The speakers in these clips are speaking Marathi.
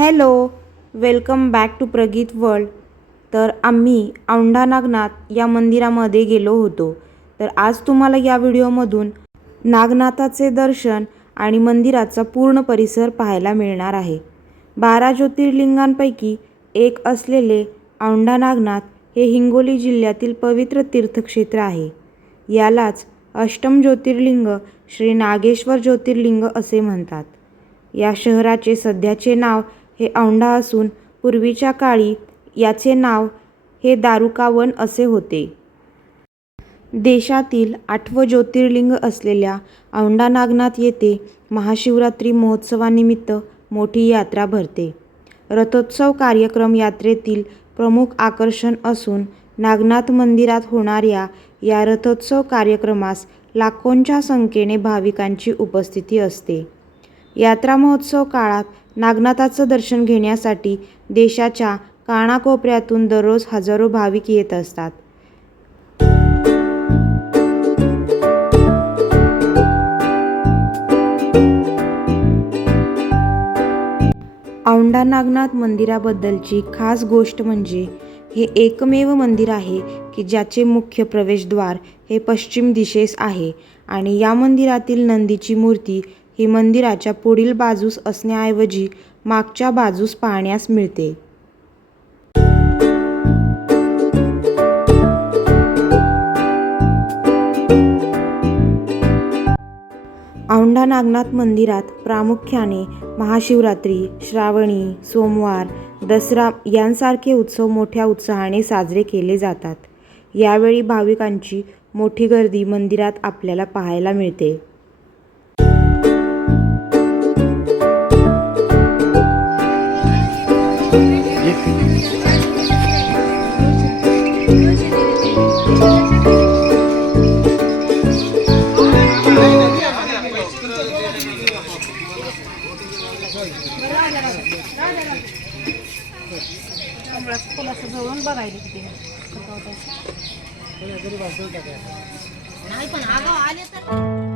Hello welcome back to Prageet world. तर आम्ही औंढा नागनाथ या मंदिरामध्ये गेलो होतो. तर आज तुम्हाला या व्हिडिओमधून नागनाथाचे दर्शन आणि मंदिराचा पूर्ण परिसर पाहायला मिळणार आहे. बारा ज्योतिर्लिंगांपैकी एक असलेले औंढा नागनाथ हे हिंगोली जिल्ह्यातील पवित्र तीर्थक्षेत्र आहे. यालाच अष्टम ज्योतिर्लिंग श्री नागेश्वर ज्योतिर्लिंग असे म्हणतात. या शहराचे सध्याचे नाव हे औंढा असून पूर्वीच्या काळी याचे नाव हे दारुकावन असे होते. देशातील आठवं ज्योतिर्लिंग असलेल्या औंढा नागनाथ येथे महाशिवरात्री महोत्सवानिमित्त मोठी यात्रा भरते. रथोत्सव कार्यक्रम यात्रेतील प्रमुख आकर्षण असून नागनाथ मंदिरात होणाऱ्या या रथोत्सव कार्यक्रमास लाखोंच्या संख्येने भाविकांची उपस्थिती असते. यात्रा महोत्सव काळात नागनाथाचं दर्शन घेण्यासाठी देशाच्या कानाकोपऱ्यातून दररोज हजारो भाविक येत असतात. औंढा नागनाथ मंदिराबद्दलची खास गोष्ट म्हणजे हे एकमेव मंदिर आहे की ज्याचे मुख्य प्रवेशद्वार हे पश्चिम दिशेस आहे आणि या मंदिरातील नंदीची मूर्ती ही मंदिराच्या पुढील बाजूस असण्याऐवजी मागच्या बाजूस पाहण्यास मिळते. औंढा नागनाथ मंदिरात प्रामुख्याने महाशिवरात्री श्रावणी सोमवार दसरा यांसारखे उत्सव मोठ्या उत्साहाने साजरे केले जातात. यावेळी भाविकांची मोठी गर्दी मंदिरात आपल्याला पाहायला मिळते. नाही पण आगाव आले तर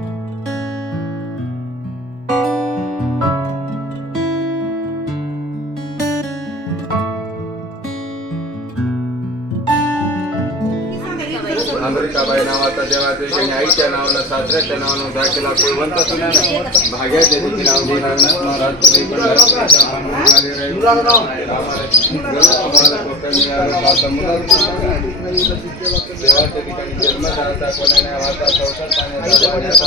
अमेरिकाबाई नावाचा देवाचे त्यांनी आईच्या नावानं सासऱ्याच्या नावानं उद्या केला कुलवंत सुनानं भाग्याच्या देखील नाव देणार महाराज देवाच्या ठिकाणी वाचा पाण्याचा पाण्याचा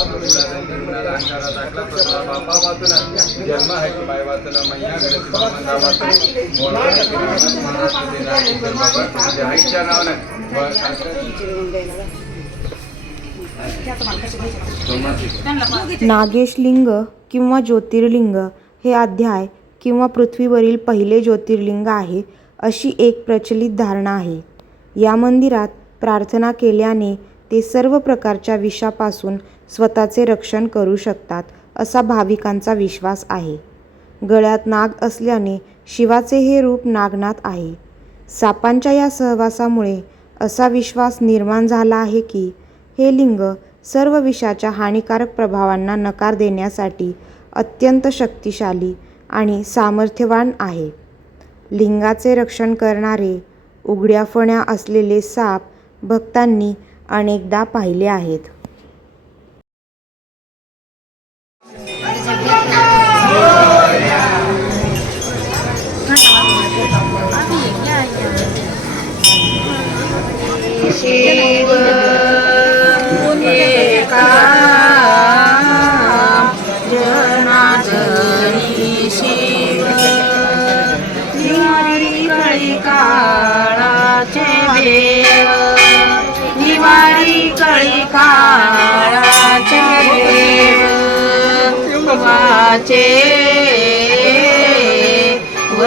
अंगाला दाखला बापा जन्म आहे की बाय मैया गणेश आईच्या नावानं नागेशलिंग किंवा ज्योतिर्लिंग हे अध्याय किंवा पृथ्वीवरील पहिले ज्योतिर्लिंग आहे. अशी एक प्रचलित धारणा आहे. या मंदिरात प्रार्थना केल्याने ते सर्व प्रकारच्या विषापासून स्वतःचे रक्षण करू शकतात असा भाविकांचा विश्वास आहे. गळ्यात नाग असल्याने शिवाचे हे रूप नागनाथ आहे. सापांच्या या सहवासामुळे असा विश्वास निर्माण झाला आहे की हे लिंग सर्व विषाच्या हानिकारक प्रभावांना नकार देण्यासाठी अत्यंत शक्तिशाली आणि सामर्थ्यवान आहे. लिंगाचे रक्षण करणारे उघड्या फण्या असलेले साप भक्तांनी अनेकदा पाहिले आहेत.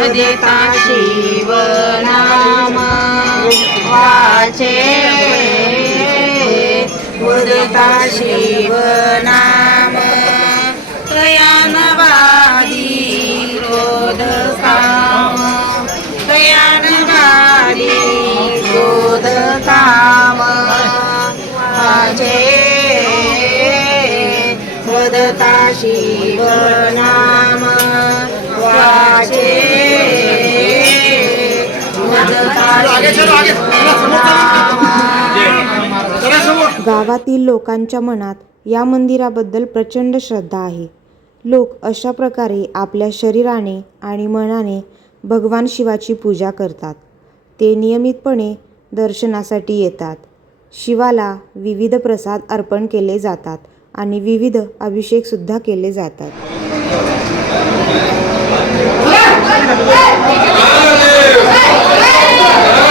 वदेता शिव नाम वाचे वदता शिव नाम तयानवादी क्रोध काम तयानवादी क्रोध काम वाचे वदता शिव नाम वाचे गावातील लोकांच्या मनात या मंदिराबद्दल प्रचंड श्रद्धा आहे. लोक अशा प्रकारे आपल्या शरीराने आणि मनाने भगवान शिवाची पूजा करतात. ते नियमितपणे दर्शनासाठी येतात. शिवाला विविध प्रसाद अर्पण केले जातात आणि विविध अभिषेकसुद्धा केले जातात. 네.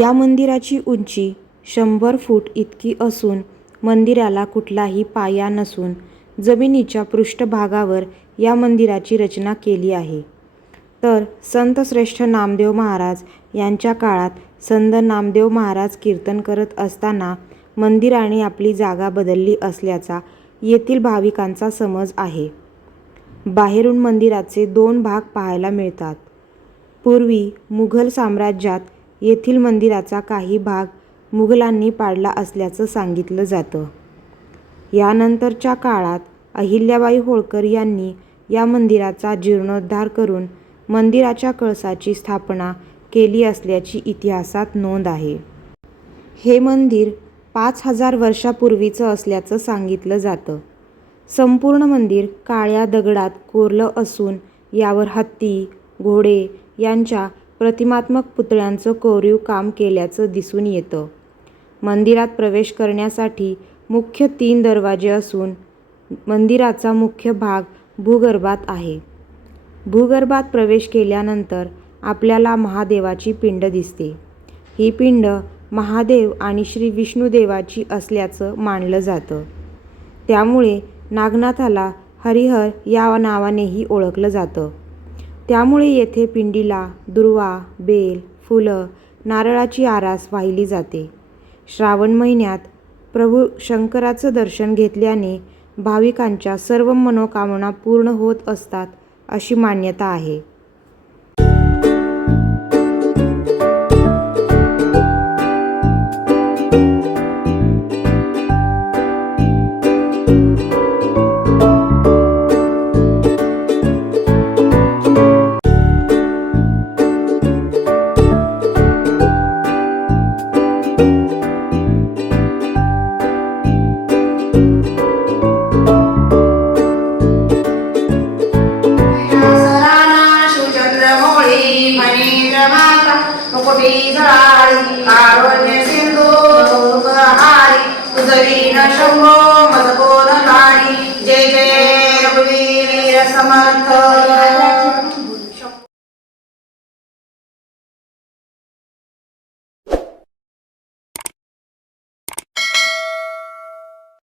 या मंदिराची उंची शंभर फूट इतकी असून मंदिराला कुठलाही पाया नसून जमिनीच्या पृष्ठभागावर या मंदिराची रचना केली आहे. तर संतश्रेष्ठ नामदेव महाराज यांच्या काळात संत नामदेव महाराज कीर्तन करत असताना मंदिराने आपली जागा बदलली असल्याचा येथील भाविकांचा समज आहे. बाहेरून मंदिराचे दोन भाग पाहायला मिळतात. पूर्वी मुघल साम्राज्यात येथील मंदिराचा काही भाग मुघलांनी पाडला असल्याचं सांगितलं जातं. यानंतरच्या काळात अहिल्याबाई होळकर यांनी या मंदिराचा जीर्णोद्धार करून मंदिराच्या कळसाची स्थापना केली असल्याची इतिहासात नोंद आहे. हे मंदिर पाच हजार वर्षापूर्वीचं असल्याचं सांगितलं जातं. संपूर्ण मंदिर काळ्या दगडात कोरलं असून यावर हत्ती घोडे यांच्या प्रतिमात्मक पुतळ्यांचं कोरीव काम केल्याचं दिसून येतं. मंदिरात प्रवेश करण्यासाठी मुख्य तीन दरवाजे असून मंदिराचा मुख्य भाग भूगर्भात आहे. भूगर्भात प्रवेश केल्यानंतर आपल्याला महादेवाची पिंड दिसते. ही पिंड महादेव आणि श्री विष्णुदेवाची असल्याचं मानलं जातं. त्यामुळे नागनाथाला हरिहर या नावानेही ओळखलं जातं. त्यामुळे येथे पिंडीला दुर्वा बेल फुलं नारळाची आरास वाहिली जाते. श्रावण महिन्यात प्रभू शंकराचं दर्शन घेतल्याने भाविकांच्या सर्व मनोकामना पूर्ण होत असतात अशी मान्यता आहे. soy